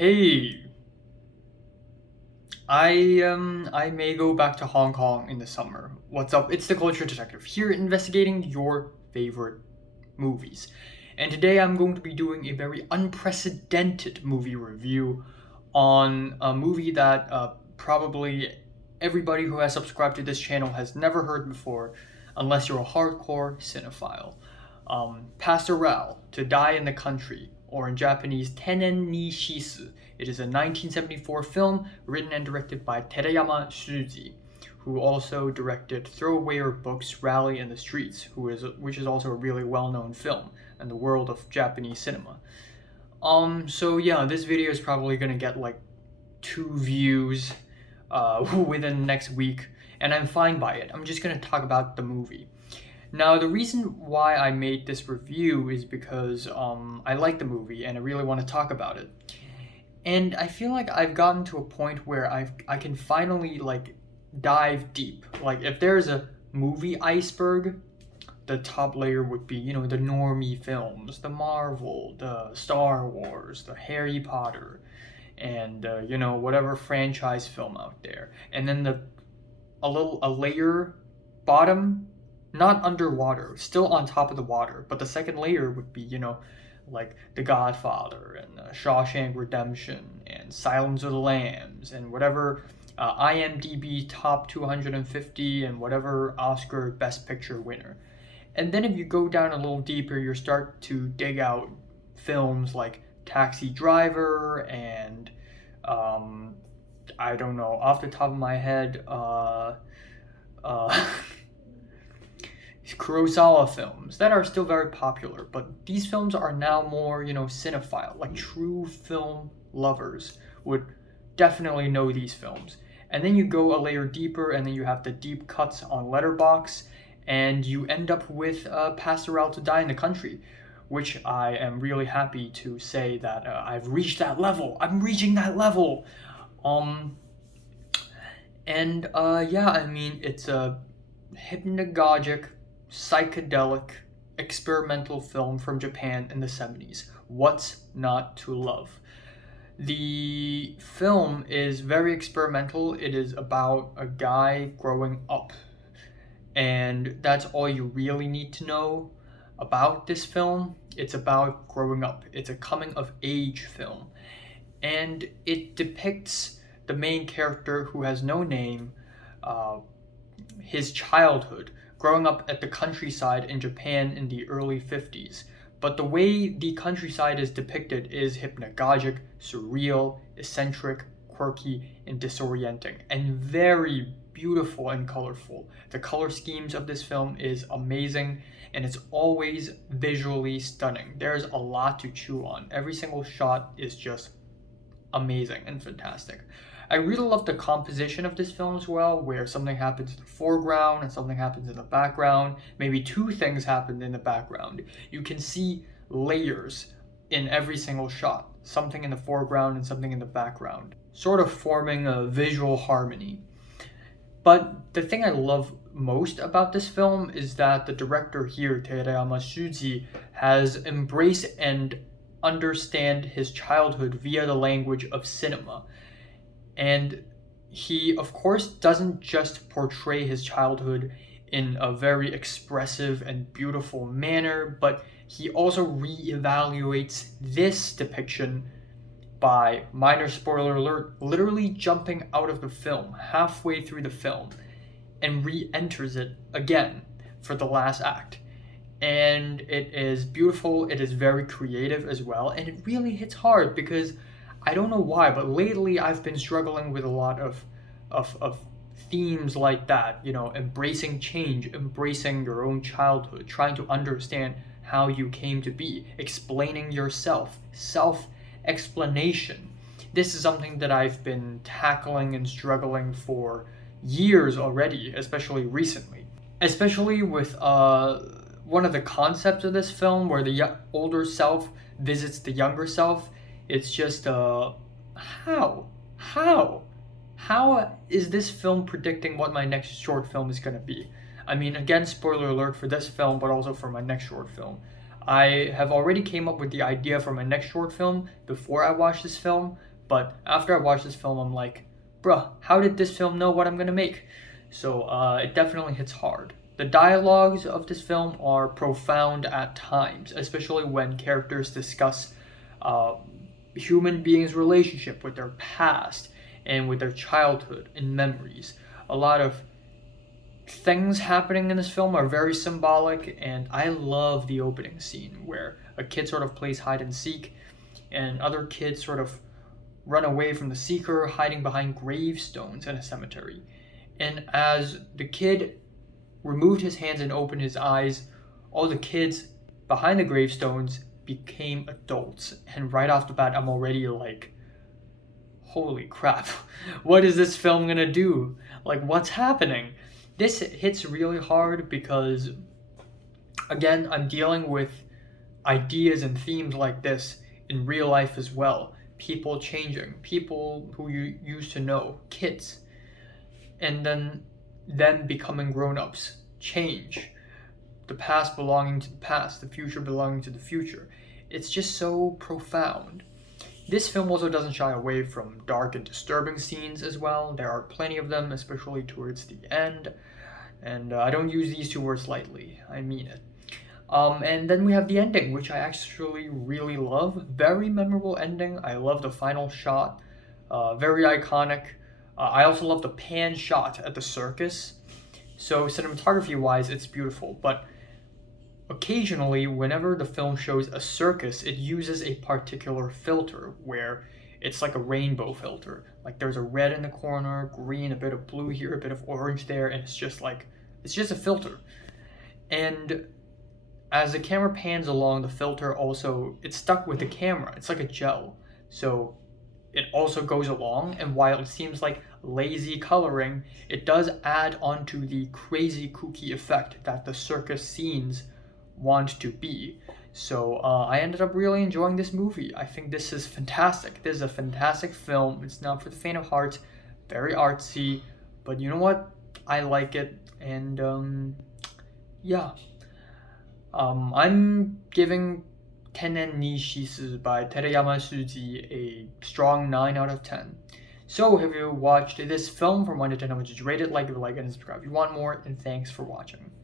Hey, I may go back to Hong Kong in the summer. What's up? It's the Culture Detective here investigating your favorite movies. And today I'm going to be doing a very unprecedented movie review on a movie that probably everybody who has subscribed to this channel has never heard before, unless you're a hardcore cinephile. Pastoral, To Die in the Country, or in Japanese, Tenen ni Shisu. It is a 1974 film written and directed by Terayama Suzuki, who also directed Throwaway Books, Rally in the Streets, which is also a really well-known film in the world of Japanese cinema. So yeah, this video is probably gonna get like 2 views within the next week, and I'm fine by it. I'm just gonna talk about the movie. Now, the reason why I made this review is because I like the movie and I really want to talk about it. And I feel like I've gotten to a point where I can finally like dive deep. Like if there's a movie iceberg, the top layer would be, the normie films, the Marvel, the Star Wars, the Harry Potter, and whatever franchise film out there. And then a layer bottom, not underwater, still on top of the water, but the second layer would be, like The Godfather and Shawshank Redemption and Silence of the Lambs and whatever IMDb top 250 and whatever Oscar Best Picture winner. And then if you go down a little deeper, you start to dig out films like Taxi Driver and I don't know, off the top of my head, Kurosawa films that are still very popular, but these films are now more, cinephile, like true film lovers would definitely know these films. And then you go a layer deeper, and then you have the deep cuts on Letterboxd, and you end up with Pastoral, To Die in the Country, which I am really happy to say that I've reached that level. I'm reaching that level. Yeah, I mean, it's a hypnagogic, psychedelic, experimental film from Japan in the 70s. What's not to love? The film is very experimental. It is about a guy growing up. And that's all you really need to know about this film. It's about growing up. It's a coming of age film. And it depicts the main character who has no name, his childhood, growing up at the countryside in Japan in the early 50s. But the way the countryside is depicted is hypnagogic, surreal, eccentric, quirky, and disorienting, and very beautiful and colorful. The color schemes of this film is amazing, and it's always visually stunning. There's a lot to chew on. Every single shot is just amazing and fantastic. I really love the composition of this film as well, where something happens in the foreground and something happens in the background. Maybe 2 things happen in the background. You can see layers in every single shot, something in the foreground and something in the background, sort of forming a visual harmony. But the thing I love most about this film is that the director here, Terayama Suzuki, has embraced and understand his childhood via the language of cinema. And he, of course, doesn't just portray his childhood in a very expressive and beautiful manner, but he also re-evaluates this depiction by, minor spoiler alert, literally jumping out of the film halfway through the film and re-enters it again for the last act. And it is beautiful, it is very creative as well, and it really hits hard because I don't know why, but lately I've been struggling with a lot of themes like that, embracing change, embracing your own childhood, trying to understand how you came to be, explaining yourself, self-explanation. This is something that I've been tackling and struggling for years already, especially recently. Especially with one of the concepts of this film where the older self visits the younger self. It's just, how is this film predicting what my next short film is going to be? I mean, again, spoiler alert for this film, but also for my next short film. I have already came up with the idea for my next short film before I watched this film, But after I watched this film, I'm like, bruh, how did this film know what I'm gonna make? So it definitely hits hard. The dialogues of this film are profound at times, especially when characters discuss uh, human beings' relationship with their past and with their childhood and memories. A lot of things happening in this film are very symbolic, and I love the opening scene where a kid sort of plays hide and seek, and other kids sort of run away from the seeker, hiding behind gravestones in a cemetery. And as the kid removed his hands and opened his eyes, all the kids behind the gravestones became adults. And right off the bat, I'm already like, holy crap, what is this film gonna do? Like, what's happening? This hits really hard because, again, I'm dealing with ideas and themes like this in real life as well. People changing, people who you used to know, kids, and then them becoming grown-ups, change, the past belonging to the past, the future belonging to the future. It's just so profound. This film also doesn't shy away from dark and disturbing scenes as well. There are plenty of them, especially towards the end. And I don't use these two words lightly, I mean it. And then we have the ending, which I actually really love. Very memorable ending. I love the final shot. Very iconic. I also love the pan shot at the circus. So cinematography-wise, it's beautiful. But occasionally, whenever the film shows a circus, it uses a particular filter where it's like a rainbow filter. Like there's a red in the corner, green, a bit of blue here, a bit of orange there, and it's just a filter. And as the camera pans along, the filter also, it's stuck with the camera. It's like a gel. So it also goes along, and while it seems like lazy coloring, it does add onto the crazy kooky effect that the circus scenes want to be. So I ended up really enjoying this movie. I think this is fantastic. This is a fantastic film. It's not for the faint of heart, very artsy, but you know what? I like it, and yeah. I'm giving Tenen ni Shisu by Terayama Suji a strong 9 out of 10. So, have you watched this film from 1 to 10? How much did you rate it? Like it, and subscribe if you want more, and thanks for watching.